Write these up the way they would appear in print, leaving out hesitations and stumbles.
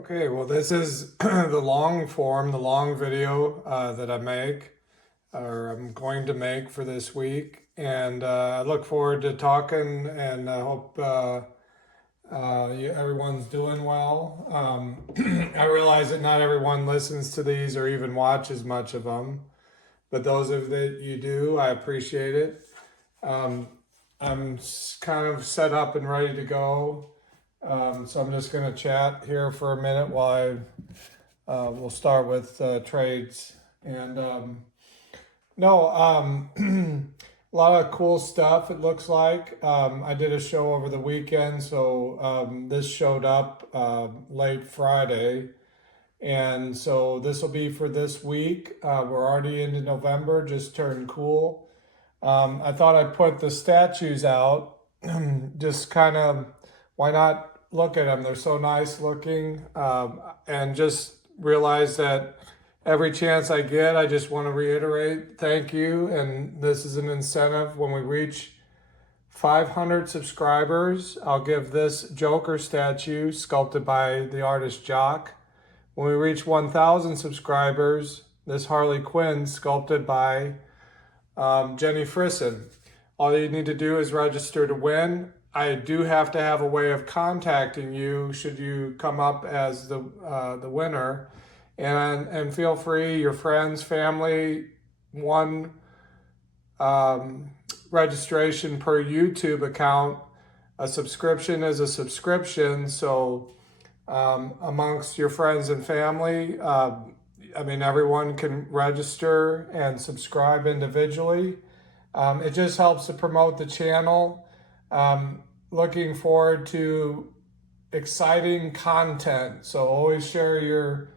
Okay, well, this is the long form, the long video that I make, or I'm going to make for this week. And I look forward to talking, and I hope everyone's doing well. I realize that not everyone listens to these or even watches much of them, but those of that you do, I appreciate it. Um, kind of set up and ready to go. So I'm just going to chat here for a minute while we'll start with trades. And no, a lot of cool stuff it looks like. I did a show over the weekend, so this showed up late Friday. And so this will be for this week. We're already into November, just turned cool. I thought I'd put the statues out, just kind of, why not look at them? They're so nice looking, and just realize that every chance I get, I just want to reiterate thank you. And this is an incentive. When we reach 500 subscribers, I'll give this Joker statue sculpted by the artist Jock. When we reach 1,000 subscribers, this Harley Quinn sculpted by Jenny Frisson. All you need to do is register to win. I do have to have a way of contacting you should you come up as the winner, and feel free, your friends, family, one registration per YouTube account. A subscription is a subscription, so amongst your friends and family, everyone can register and subscribe individually. It just helps to promote the channel. Looking forward to exciting content. So always share your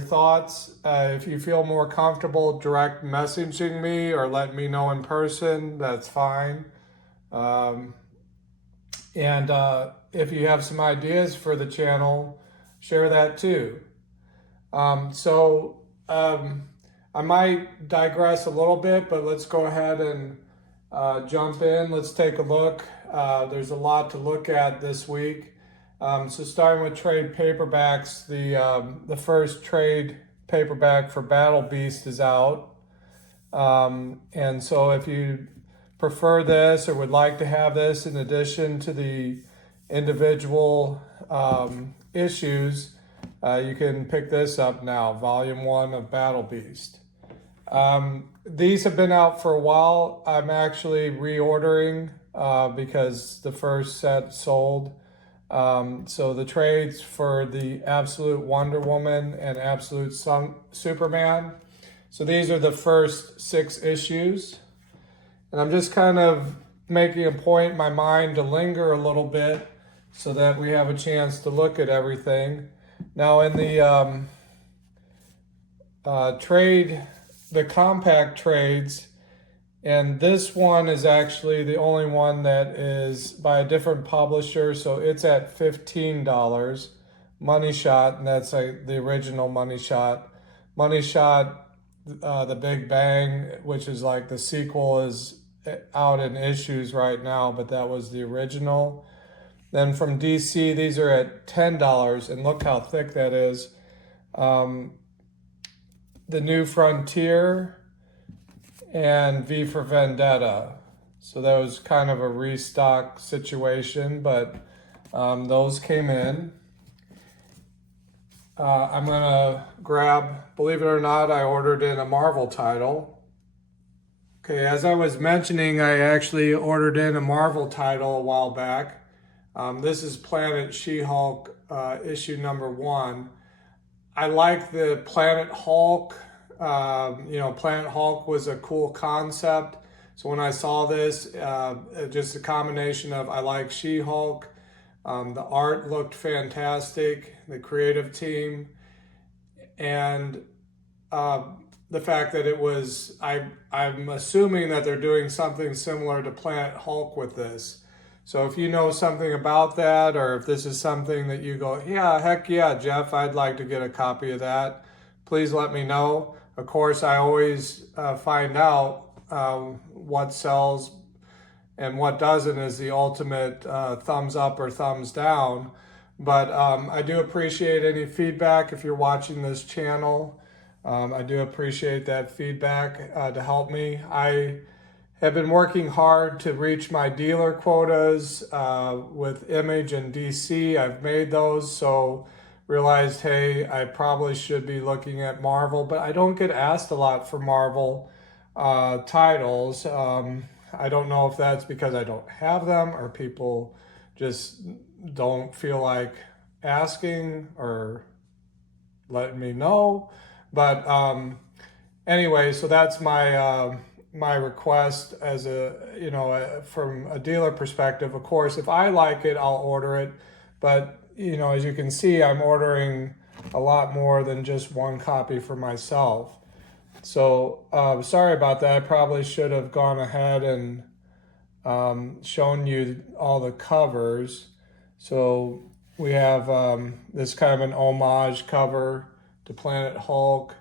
thoughts. If you feel more comfortable direct messaging me or let me know in person, that's fine. And if you have some ideas for the channel, share that too. I might digress a little bit, but let's go ahead and jump in. Let's take a look. There's a lot to look at this week. So starting with trade paperbacks, the first trade paperback for Battle Beast is out. And so if you prefer this or would like to have this in addition to the individual issues, you can pick this up now, Volume 1 of Battle Beast. These have been out for a while. I'm actually reordering because the first set sold. So the trades for the Absolute Wonder Woman and Absolute Superman. So these are the first 6 issues. And I'm just kind of making a point in my mind to linger a little bit so that we have a chance to look at everything. Now in the the compact trades, and this one is actually the only one that is by a different publisher, so it's at $15. Money Shot, and that's the original Money Shot. Money Shot, The Big Bang, which is like the sequel, is out in issues right now, but that was the original. Then from DC, these are at $10, and look how thick that is. The New Frontier and V for Vendetta. So that was kind of a restock situation, but those came in. I'm gonna grab, believe it or not, I ordered in a Marvel title. Okay, as I was mentioning, I actually ordered in a Marvel title a while back. This is Planet She-Hulk, issue number 1. I like the Planet Hulk. Planet Hulk was a cool concept. So when I saw this, just a combination of I like She-Hulk. The art looked fantastic, the creative team, and the fact that it was, I'm assuming that they're doing something similar to Planet Hulk with this. So if you know something about that, or if this is something that you go, yeah, heck yeah, Jeff, I'd like to get a copy of that, please let me know. Of course, I always find out what sells and what doesn't is the ultimate thumbs up or thumbs down. But I do appreciate any feedback if you're watching this channel. I do appreciate that feedback to help me. I have been working hard to reach my dealer quotas with Image and DC. I've made those, so realized, hey, I probably should be looking at Marvel, but I don't get asked a lot for Marvel titles. I don't know if that's because I don't have them or people just don't feel like asking or letting me know. But anyway, so that's my request as from a dealer perspective. Of course, if I like it, I'll order it. But as you can see, I'm ordering a lot more than just one copy for myself. So sorry about that. I probably should have gone ahead and shown you all the covers. So we have this kind of an homage cover to Planet Hulk.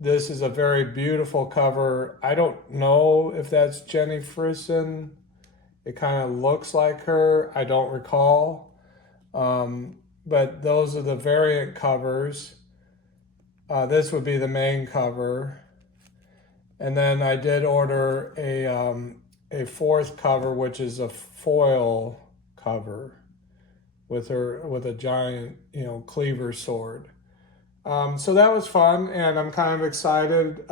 This is a very beautiful cover. I don't know if that's Jenny Frison. It kind of looks like her. I don't recall. But those are the variant covers. This would be the main cover. And then I did order a fourth cover, which is a foil cover with a giant, cleaver sword. So that was fun, and I'm kind of excited.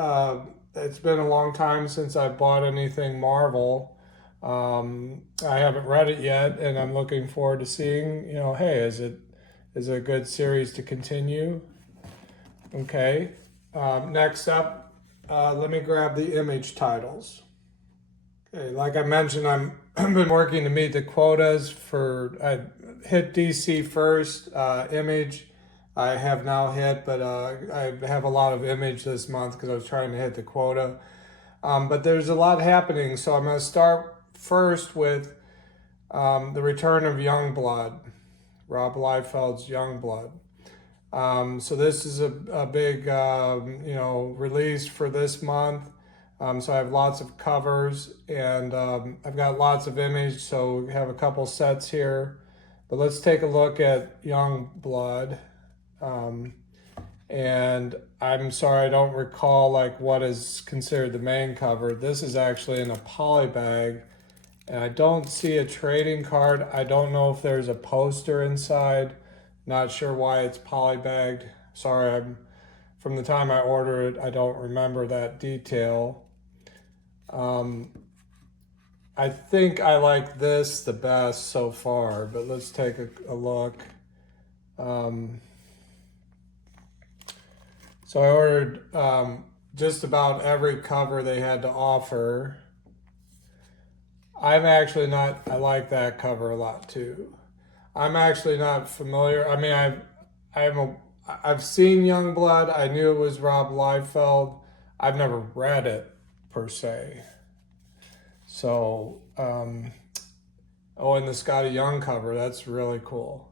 It's been a long time since I bought anything Marvel. I haven't read it yet, and I'm looking forward to seeing, hey, is it a good series to continue? Okay. Next up, let me grab the Image titles. Okay, like I mentioned, I've been working to meet the quotas I hit DC first, Image. I have now hit, but I have a lot of Image this month because I was trying to hit the quota. But there's a lot happening, so I'm going to start first with the return of Youngblood, Rob Liefeld's Youngblood. So this is a big, release for this month. So I have lots of covers, and I've got lots of Image, so we have a couple sets here. But let's take a look at Youngblood. And I'm sorry, I don't recall what is considered the main cover. This is actually in a poly bag, and I don't see a trading card. I don't know if there's a poster inside. Not sure why it's poly bagged. Sorry, from the time I ordered it, I don't remember that detail. I think I like this the best so far, but let's take a look. So I ordered just about every cover they had to offer. I like that cover a lot too. I'm actually not familiar. I mean, I've seen Youngblood. I knew it was Rob Liefeld. I've never read it per se. So, and the Scotty Young cover, that's really cool.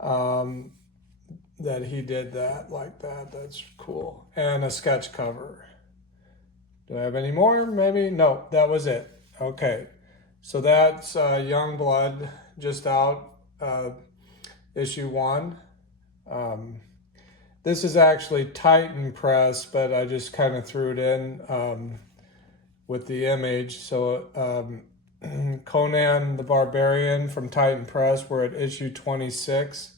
That he did that like that. That's cool. And a sketch cover. Do I have any more? Maybe? No, that was it. Okay. So that's Youngblood just out, issue 1. This is actually Titan Press, but I just kind of threw it in with the Image. So Conan the Barbarian from Titan Press, we're at issue 26.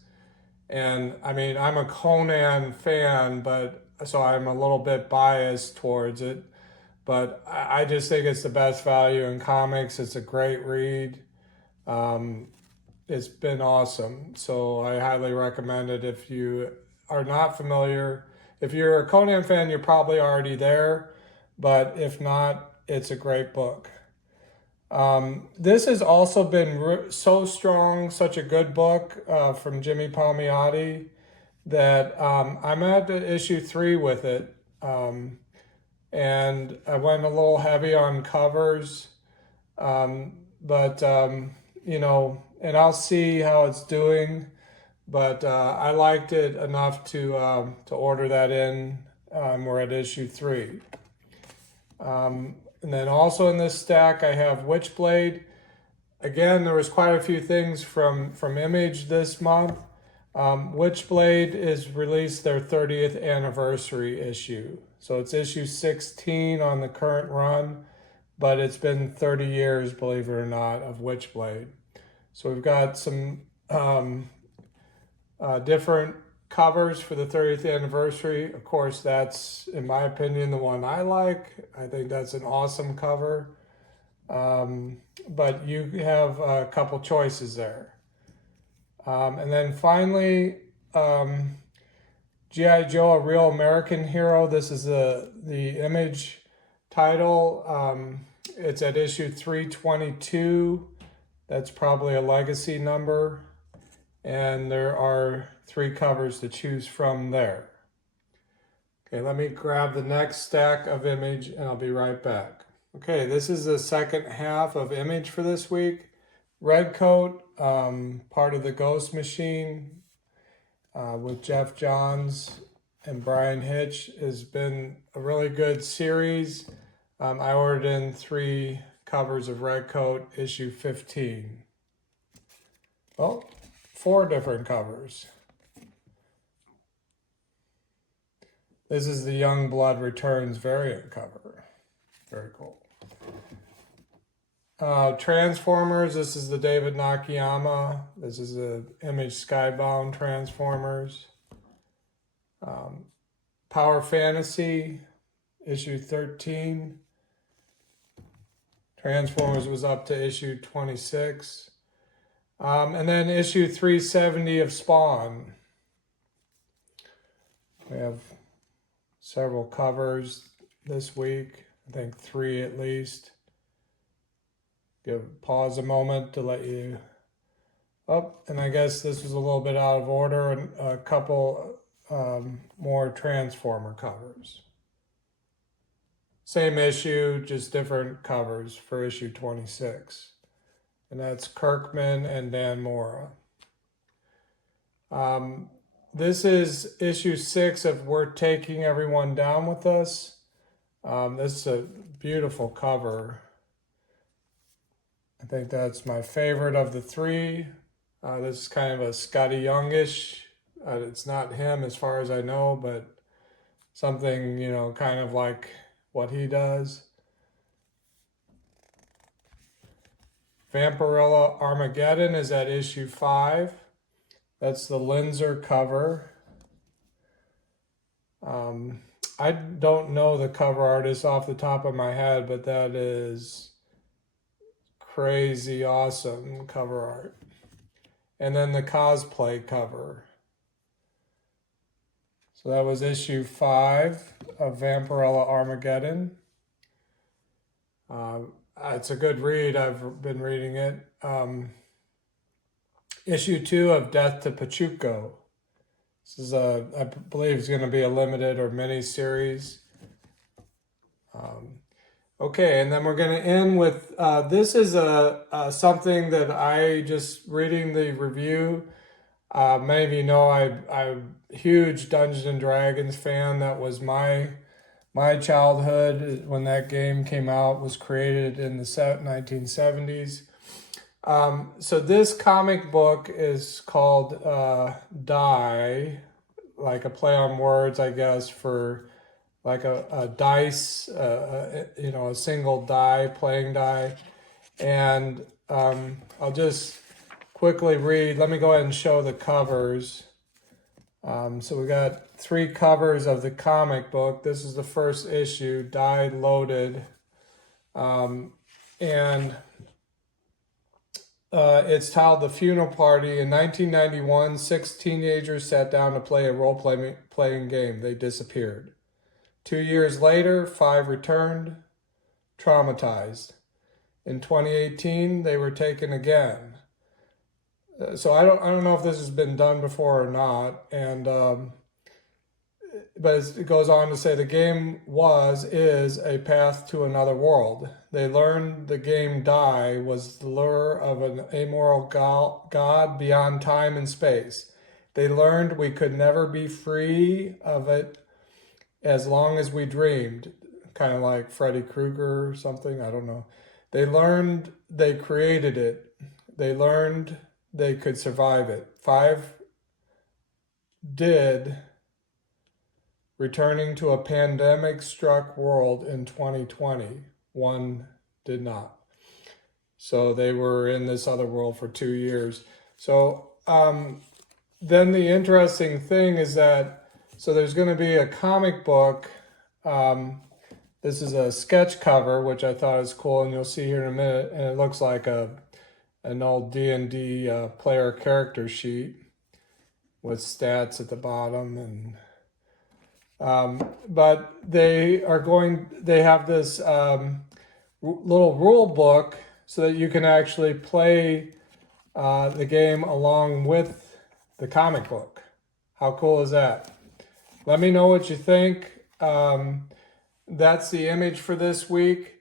And I mean, I'm a Conan fan, but so I'm a little bit biased towards it. But I just think it's the best value in comics. It's a great read. It's been awesome. So I highly recommend it if you are not familiar. If you're a Conan fan, you're probably already there. But if not, it's a great book. This has also been so strong, such a good book from Jimmy Palmiotti that I'm at issue 3 with it. And I went a little heavy on covers, but and I'll see how it's doing. But I liked it enough to order that in. We're at issue 3. And then also in this stack, I have Witchblade. again, there was quite a few things from Image this month. Witchblade is released their 30th anniversary issue. So it's issue 16 on the current run, but it's been 30 years, believe it or not, of Witchblade. So we've got some different covers for the 30th anniversary. Of course, that's, in my opinion, the one I like. I think that's an awesome cover. But you have a couple choices there. And then finally, G.I. Joe, A Real American Hero. This is the Image title. It's at issue 322. That's probably a legacy number. And there are 3 covers to choose from there. Okay, let me grab the next stack of Image and I'll be right back. Okay, this is the second half of Image for this week. Redcoat, part of the Ghost Machine with Jeff Johns and Brian Hitch, has been a really good series. I ordered in 3 covers of Redcoat, issue 15. Well, 4 different covers. This is the Youngblood Returns variant cover. Very cool. Transformers, this is the David Nakayama. This is the Image Skybound Transformers. Power Fantasy, issue 13. Transformers was up to issue 26. And then issue 370 of Spawn. We have several covers this week. I think 3 at least. Pause a moment to let you up. And I guess this was a little bit out of order, and a couple more Transformer covers. Same issue, just different covers for issue 26. And that's Kirkman and Dan Mora. This is issue 6 of We're Taking Everyone Down With Us. This is a beautiful cover. I think that's my favorite of the 3. This is kind of a Scotty Youngish. It's not him as far as I know, but something, you know, kind of like what he does. Vampirella Armageddon is at issue 5. That's the Linzer cover. I don't know the cover artist off the top of my head, but that is crazy awesome cover art. And then the cosplay cover. So that was issue 5 of Vampirella Armageddon. It's a good read. I've been reading it. Issue 2 of Death to Pachuco. This is I believe it's going to be a limited or mini series. Okay, and then we're going to end with this is something that I just reading the review. Many of you know I'm a huge Dungeons and Dragons fan. That was my childhood when that game came out. Was created in the 1970s. So this comic book is called Die, like a play on words, I guess, for like a dice, you know, a single die, playing die. And I'll just quickly read. Let me go ahead and show the covers. So we got 3 covers of the comic book. This is the first issue, Die Loaded. And it's titled The Funeral Party. In 1991, 6 teenagers sat down to play a role-playing game. They disappeared. 2 years later, 5 returned, traumatized. In 2018, they were taken again. So I don't know if this has been done before or not, and but it goes on to say the game is a path to another world. They learned the game Die was the lure of an amoral god beyond time and space. They learned we could never be free of it as long as we dreamed. Kind of like Freddy Krueger or something, I don't know. They learned they created it. They learned they could survive it. 5 did, returning to a pandemic-struck world in 2020. 1 did not. So they were in this other world for 2 years. So then the interesting thing is that, so there's going to be a comic book. This is a sketch cover, which I thought is cool, and you'll see here in a minute. And it looks like an old D&D player character sheet with stats at the bottom. And but they have this little rule book so that you can actually play the game along with the comic book. How cool is that? Let me know what you think. That's the image for this week.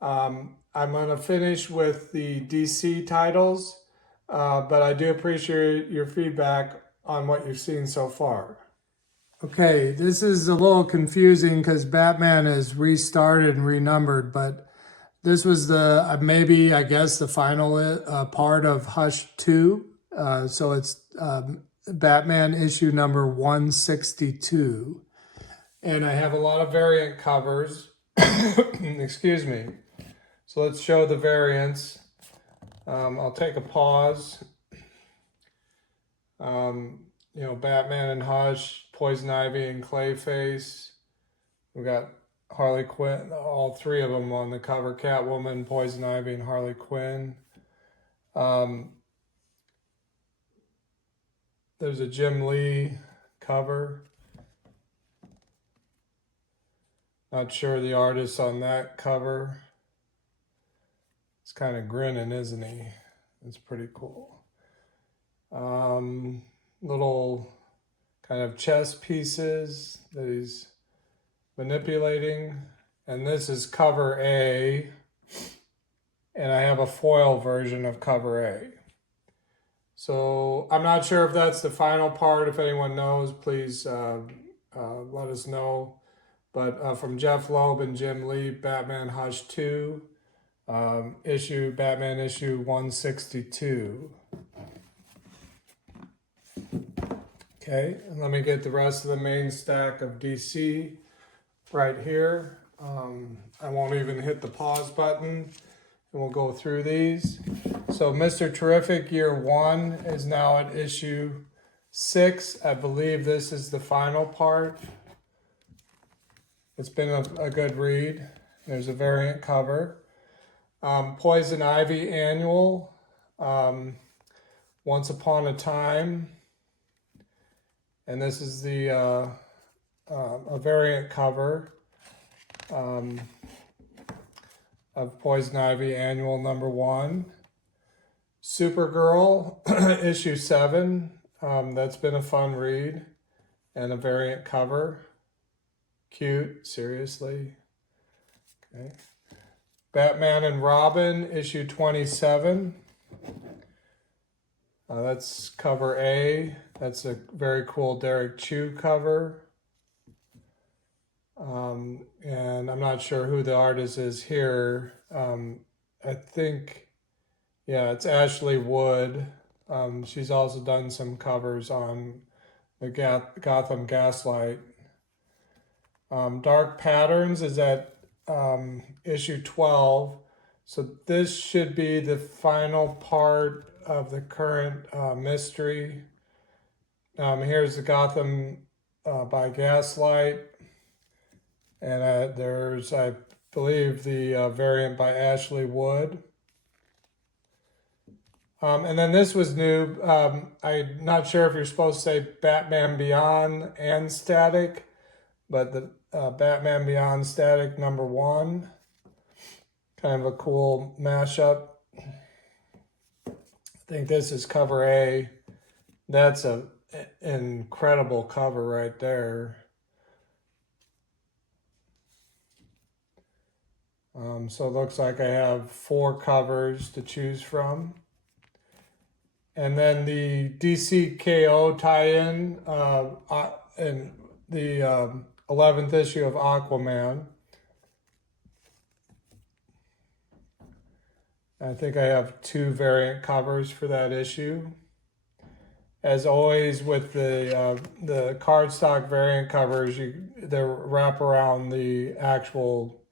I'm going to finish with the DC titles, but I do appreciate your feedback on what you've seen so far. Okay, this is a little confusing because Batman is restarted and renumbered, but this was the, maybe, I guess, the final part of Hush 2. So it's Batman issue number 162. And I have a lot of variant covers. Excuse me. So let's show the variants. I'll take a pause. Batman and Hush, Poison Ivy and Clayface. We got Harley Quinn, all 3 of them on the cover. Catwoman, Poison Ivy, and Harley Quinn. There's a Jim Lee cover. Not sure the artist on that cover. It's kind of grinning, isn't he? It's pretty cool. Little kind of chess pieces that he's manipulating. And this is cover A. And I have a foil version of cover A. So I'm not sure if that's the final part. If anyone knows, please let us know. But from Jeff Loeb and Jim Lee, Batman Hush 2, Batman issue 162. Okay, and let me get the rest of the main stack of DC right here. I won't even hit the pause button, and we'll go through these. So Mr. Terrific Year 1 is now at issue 6. I believe this is the final part. It's been a good read. There's a variant cover. Poison Ivy Annual, Once Upon a Time. And this is the a variant cover of Poison Ivy Annual number 1. Supergirl, issue 7. That's been a fun read. And a variant cover. Cute, seriously. Okay. Batman and Robin, issue 27. That's cover A. That's a very cool Derek Chu cover. And I'm not sure who the artist is here. I think, yeah, it's Ashley Wood. She's also done some covers on the Gotham Gaslight. Dark Patterns is at issue 12. So this should be the final part of the current mystery. Here's the Gotham by Gaslight. And there's, I believe, the variant by Ashley Wood. And then this was new. I'm not sure if you're supposed to say Batman Beyond and Static, but the Batman Beyond Static number 1. Kind of a cool mashup. I think this is cover A. That's an incredible cover right there. So it looks like I have 4 covers to choose from. And then the DCKO tie-in in the 11th issue of Aquaman. I think I have 2 variant covers for that issue. As always with the cardstock variant covers, they wrap around the actual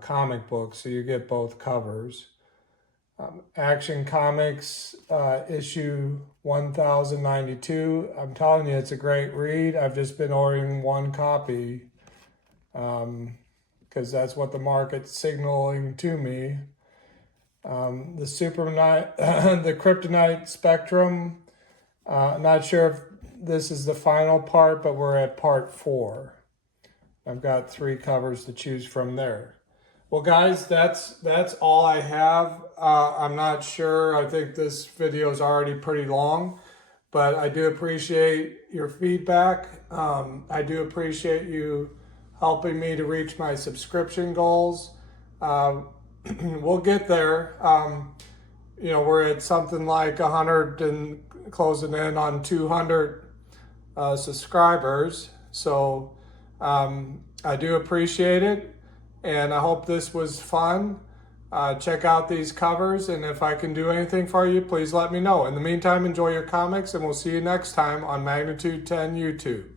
comic book, so you get both covers. Action Comics issue 1092. I'm telling you, it's a great read. I've just been ordering 1 copy because that's what the market's signaling to me. The the Kryptonite Spectrum. I'm not sure if this is the final part, but we're at part 4. I've got 3 covers to choose from there. Well, guys, that's all I have. I'm not sure. I think this video is already pretty long, but I do appreciate your feedback. I do appreciate you helping me to reach my subscription goals. We'll get there. We're at something like 100 and closing in on 200 subscribers. So I do appreciate it, and I hope this was fun. Check out these covers, and if I can do anything for you, please let me know. In the meantime, enjoy your comics, and we'll see you next time on Magnitude 10 YouTube.